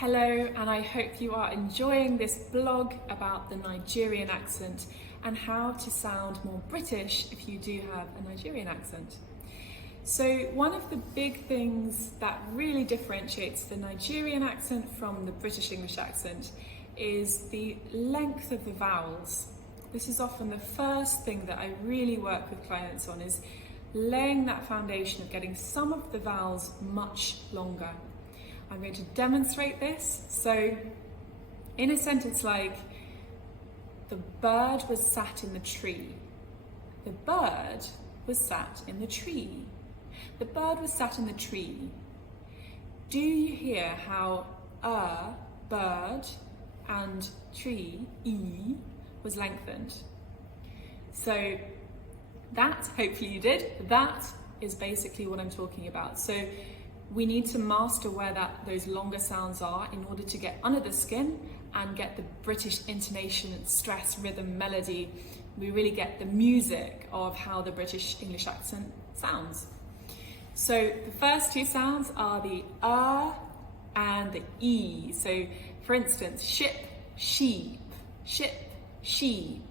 Hello, and I hope you are enjoying this blog about the Nigerian accent and how to sound more British if you do have a Nigerian accent. So one of the big things that really differentiates the Nigerian accent from the British English accent is the length of the vowels. This is often the first thing that I really work with clients on, is laying that foundation of getting some of the vowels much longer. I'm going to demonstrate this. So in a sentence like, the bird was sat in the tree. The bird was sat in the tree. The bird was sat in the tree. Do you hear how bird and tree, E, was lengthened? So that, hopefully you did, that is basically what I'm talking about. So we need to master where those longer sounds are in order to get under the skin and get the British intonation, stress, rhythm, melody. We really get the music of how the British English accent sounds. So the first two sounds are the and the E. So for instance, ship, sheep, ship, sheep.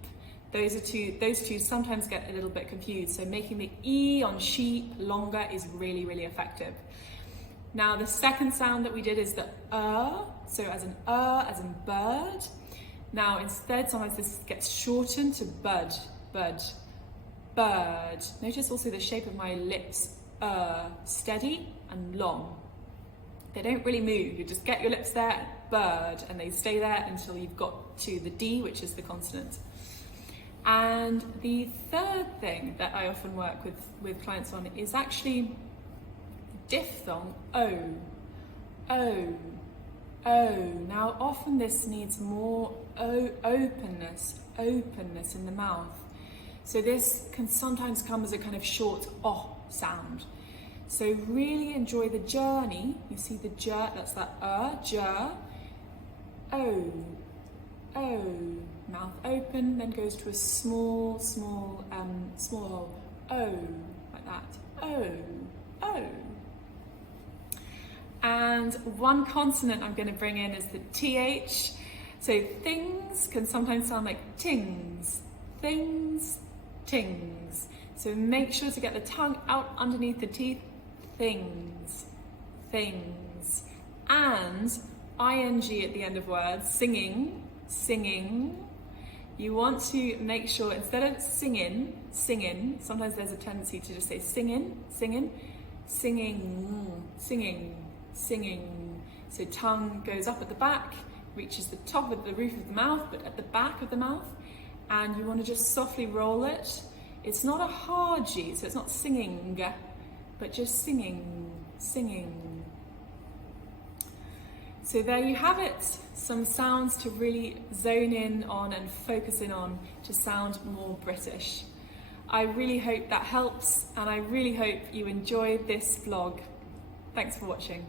Those two sometimes get a little bit confused. So making the E on sheep longer is really, really effective. Now the second sound that we did is the so as in bird. Now instead, sometimes this gets shortened to bud, bird. Notice also the shape of my lips, steady and long. They don't really move, you just get your lips there, bird, and they stay there until you've got to the D, which is the consonant. And the third thing that I often work with clients on is actually diphthong, O. Now often this needs more openness in the mouth. So this can sometimes come as a kind of short O sound. So really enjoy the journey. You see the j, that's that O. Mouth open, then goes to a small hole. O, like that. O. And one consonant I'm going to bring in is the TH. So things can sometimes sound like tings, things, tings. So make sure to get the tongue out underneath the teeth, things. And ing at the end of words, singing. You want to make sure, instead of singing, sometimes there's a tendency to just say singing. So tongue goes up at the back, reaches the top of the roof of the mouth, but at the back of the mouth, and you want to just softly roll it. It's not a hard G, so it's not singing, but just singing. So there you have it, some sounds to really zone in on and focus in on to sound more British. I really hope that helps, and I really hope you enjoyed this vlog. Thanks for watching.